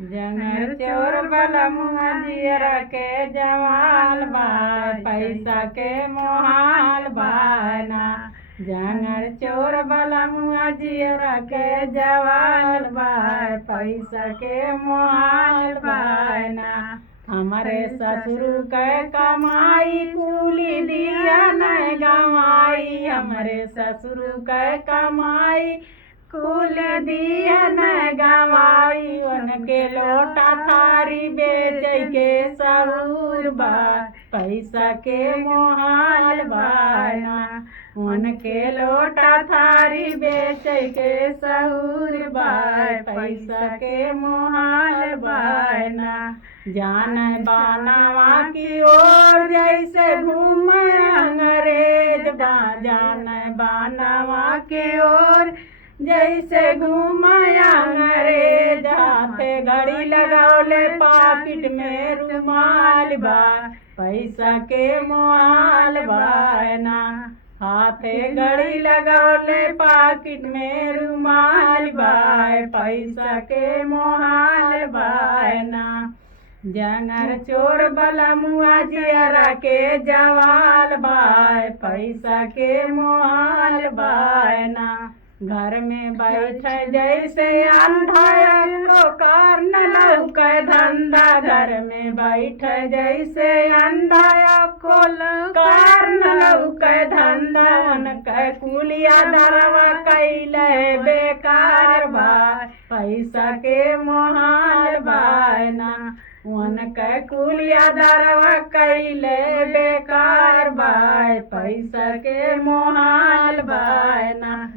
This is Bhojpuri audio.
जंगर चोर बलमुआ जियरा के जवाल बा, पैसा के मोहाल बाना। जंगर चोर बलमुआ जियरा के जवाल बा, पैसा के मोहाल बाना। हमारे ससुर के कमाई कुली दिया न गवाई, हमारे ससुर के कमाई कुल दिया न गवाई। उनके लोटा थारी बेच के सहूर बा, पैसा के मोहाल बाना। उनके लोटा थारी बेच के सहूर बा, पैसा के मोहाल बाना। जान बानवा की ओर जैसे घूम अंग्रेज बा, जान बानवा के ओर जैसे घूम अंग्रेज। हाथे घड़ी लगौले पाकिट में रुमाल बा, पैसा के मोहाल बाना। हाथे घड़ी लगौले पाकिट में रुमाल बा, पैसा के मोहाल बाना। जंगर चोर बलमुआ जियरा के जवाल बा, पैसा के मोहाल बाना। घर में बैठे जैसे अंधा को कारण लौके धंधा, घर में बैठे जैसे अंधा को कारण लौके धंधा। उनके कुलिया दरवा कैले बेकार बा, पैसा के मोहाल बाना। उनके कुलिया दरवा कैले बेकार बा, पैसा के मोहाल बाना।